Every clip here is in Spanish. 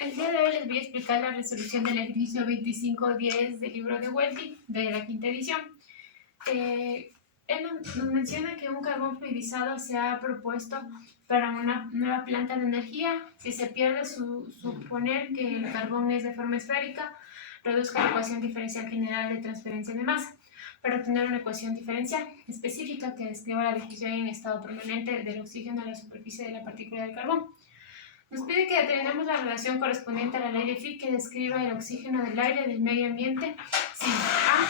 El día de hoy les voy a explicar la resolución del ejercicio 2510 del libro de Welty, de la quinta edición. Él nos menciona que un carbón fluidizado se ha propuesto para una nueva planta de energía. Si se pierde, suponer que el carbón es de forma esférica, reduzca la ecuación diferencial general de transferencia de masa para obtener una ecuación diferencial específica que describa la difusión en estado permanente del oxígeno a la superficie de la partícula del carbón. Nos pide que determinemos la relación correspondiente a la ley de Fick que describa el oxígeno del aire del medio ambiente si A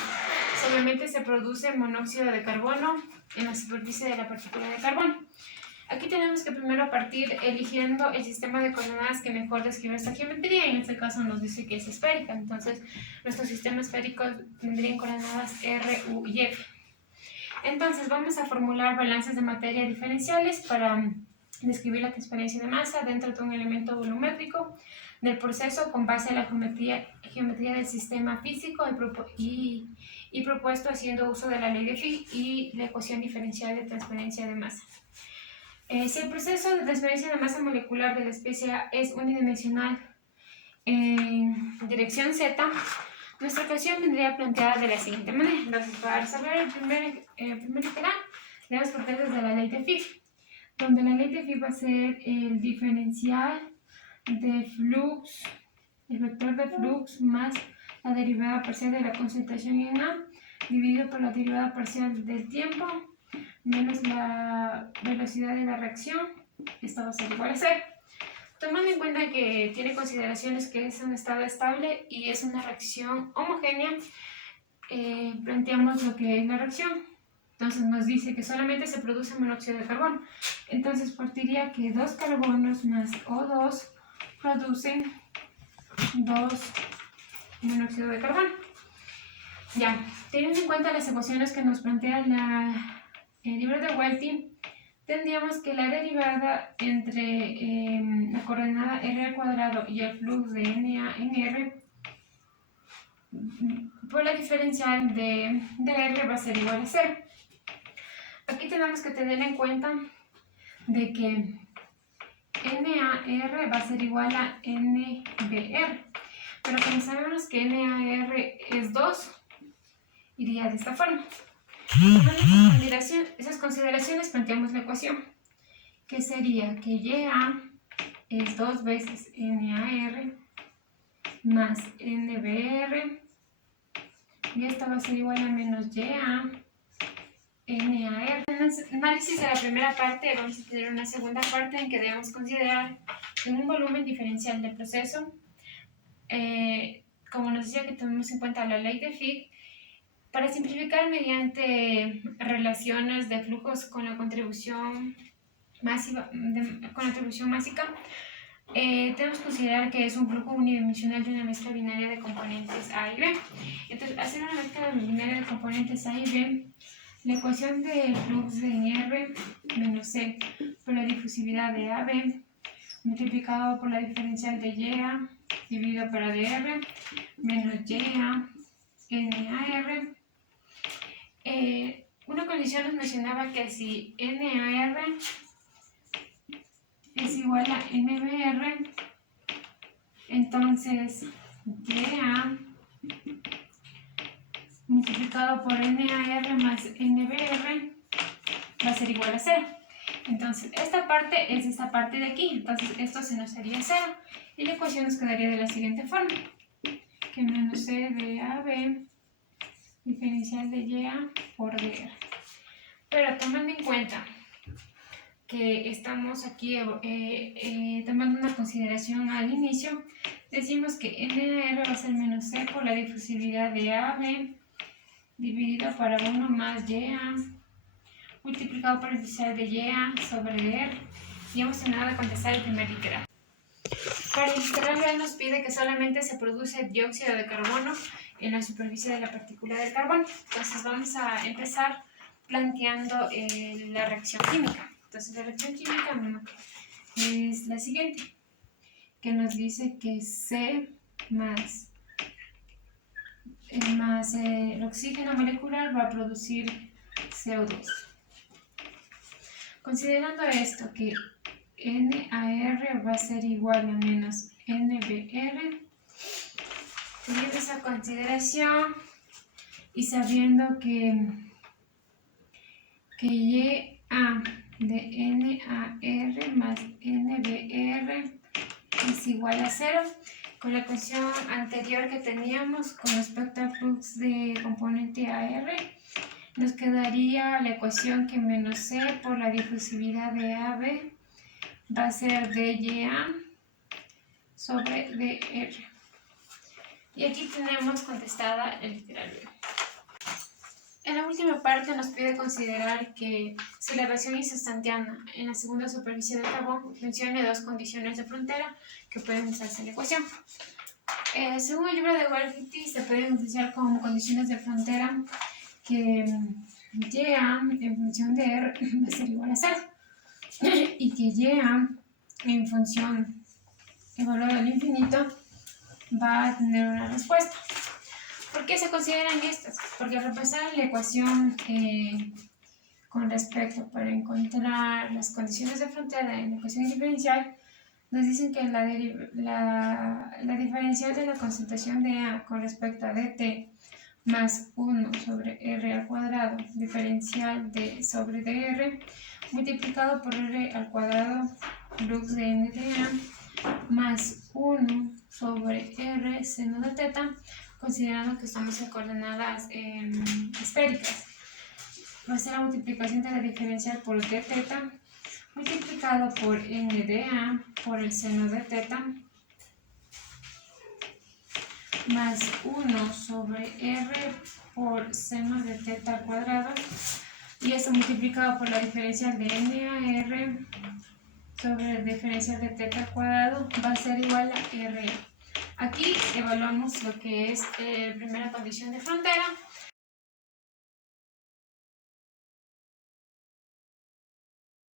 solamente se produce monóxido de carbono en la superficie de la partícula de carbono. Aquí tenemos que primero partir eligiendo el sistema de coordenadas que mejor describe esta geometría, y en este caso nos dice que es esférica. Entonces nuestro sistema esférico tendría coordenadas R, U y F. Entonces vamos a formular balances de materia diferenciales para describir la transferencia de masa dentro de un elemento volumétrico del proceso con base en la geometría del sistema físico y propuesto haciendo uso de la ley de Fick y la ecuación diferencial de transferencia de masa. Si el proceso de transferencia de masa molecular de la especie A es unidimensional en dirección Z, nuestra ecuación vendría planteada de la siguiente manera. Entonces, para resolver el primer integral, debemos partir desde la ley de Fick, donde la ley de Fick va a ser el diferencial de flux, el vector de flux más la derivada parcial de la concentración en A, dividido por la derivada parcial del tiempo, menos la velocidad de la reacción. Esto va a ser igual a 0. Tomando en cuenta que tiene consideraciones que es un estado estable y es una reacción homogénea, planteamos lo que es la reacción. Entonces nos dice que solamente se produce monóxido de carbono. Entonces partiría que 2 carbonos más O2 producen 2 monóxido de carbono. Ya, teniendo en cuenta las ecuaciones que nos plantea el libro de Welty, tendríamos que la derivada entre la coordenada r al cuadrado y el flux de Na en R por la diferencial de R va a ser igual a 0. Aquí tenemos que tener en cuenta de que NAR va a ser igual a NBR, pero como sabemos que NAR es 2, iría de esta forma. Tomando esas consideraciones, planteamos la ecuación, que sería que YA es 2 veces NAR más NBR, y esto va a ser igual a menos YA NAR. En el análisis de la primera parte vamos a tener una segunda parte en que debemos considerar en un volumen diferencial del proceso. Como nos decía que tenemos en cuenta la ley de Fick, para simplificar mediante relaciones de flujos con la contribución másica, tenemos que considerar que es un flujo unidimensional de una mezcla binaria de componentes A y B. Entonces, hacer una mezcla binaria de componentes A y B, la ecuación del flux de R menos C por la difusividad de AB multiplicado por la diferencial de YA dividido por ADR menos YA NAR. Una condición nos mencionaba que si NAR es igual a NBR, entonces YA multiplicado por NAR más NBR va a ser igual a 0. Entonces esta parte es esta parte de aquí, entonces esto se nos haría 0 y la ecuación nos quedaría de la siguiente forma, que menos C de AB diferencial de YA por DR. Pero tomando en cuenta que estamos aquí tomando una consideración al inicio, decimos que NR va a ser menos C por la difusividad de AB dividido para 1 más YA multiplicado por el diferencial de YA sobre DR, y hemos terminado de contestar el primer integral. Para el integral B nos pide que solamente se produce dióxido de carbono en la superficie de la partícula del carbono. Entonces vamos a empezar planteando la reacción química. Entonces la reacción química es la siguiente, que nos dice que C más el oxígeno molecular va a producir CO2. Considerando esto, que N a R va a ser igual a menos NBR. Teniendo esa consideración y sabiendo que Y A de N a R más NBR es igual a 0, con la ecuación anterior que teníamos con respecto al flux de componente AR, nos quedaría la ecuación que menos C por la difusividad de AB va a ser dYA sobre dR. Y aquí tenemos contestada el literal B. En la última parte nos pide considerar que si la reacción isostantiana en la segunda superficie del carbón mencione dos condiciones de frontera que pueden usarse en la ecuación. Según el libro de Wolfitty, se pueden utilizar como condiciones de frontera que YA en función de R va a ser igual a 0 y que YA en función evaluada al infinito va a tener una respuesta. ¿Por qué se consideran estas? Porque al repasar la ecuación con respecto para encontrar las condiciones de frontera en la ecuación diferencial, nos dicen que la diferencial de la concentración de A con respecto a dt más 1 sobre R al cuadrado, diferencial de sobre dr, multiplicado por R al cuadrado log de n de A, más 1 sobre R seno de teta, considerando que estamos en coordenadas esféricas. Va a ser la multiplicación de la diferencial por d teta multiplicado por n de A por el seno de teta más 1 sobre R por seno de teta al cuadrado, y esto multiplicado por la diferencial de n a R sobre el diferencial de teta al cuadrado va a ser igual a R. Aquí evaluamos lo que es primera condición de frontera,